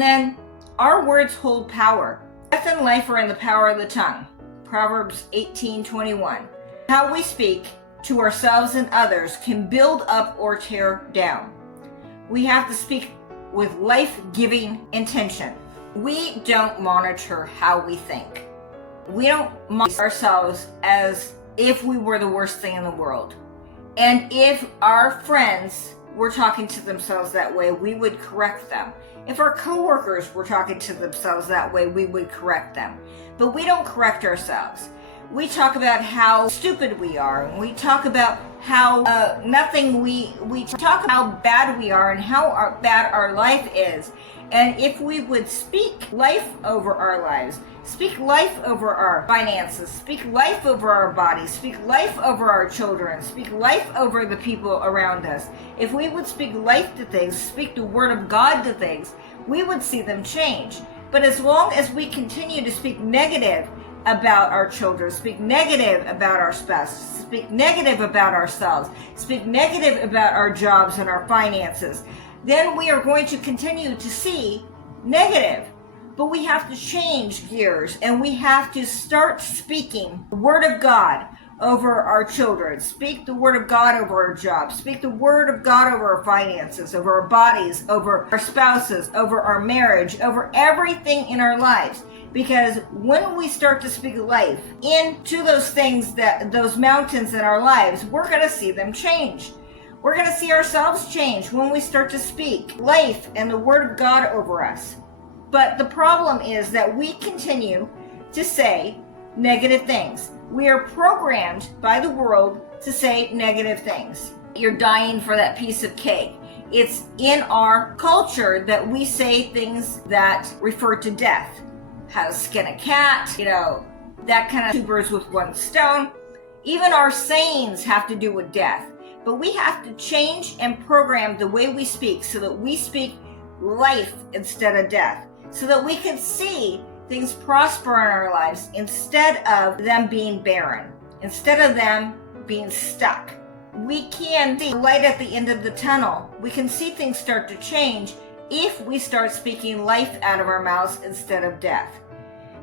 And then our words hold power. Death and life are in the power of the tongue. Proverbs 18:21. How we speak to ourselves and others can build up or tear down. We have to speak with life-giving intention. We don't monitor how we think. We don't monitor ourselves as if we were the worst thing in the world. And if our friends were talking to themselves that way, we would correct them. If our coworkers were talking to themselves that way, we would correct them. But we don't correct ourselves. We talk about how stupid we are, and we talk about how we talk about how bad we are and how bad our life is. And if we would speak life over our lives, speak life over our finances, speak life over our bodies, speak life over our children, speak life over the people around us. If we would speak life to things, speak the word of God to things, we would see them change. But as long as we continue to speak negative about our children, speak negative about our spouse, speak negative about ourselves, speak negative about our jobs and our finances, then we are going to continue to see negative. But we have to change gears, and we have to start speaking the word of God over our children, speak the word of God over our jobs, speak the word of God over our finances, over our bodies, over our spouses, over our marriage, over everything in our lives. Because when we start to speak life into those things, those mountains in our lives, we're going to see them change. We're going to see ourselves change when we start to speak life and the word of God over us. But the problem is that we continue to say negative things. We are programmed by the world to say negative things. You're dying for that piece of cake. It's in our culture that we say things that refer to death. How to skin a cat, that kind of two birds with one stone. Even our sayings have to do with death. But we have to change and program the way we speak so that we speak life instead of death. So that we can see things prosper in our lives instead of them being barren, instead of them being stuck. We can see light at the end of the tunnel. We can see things start to change if we start speaking life out of our mouths instead of death.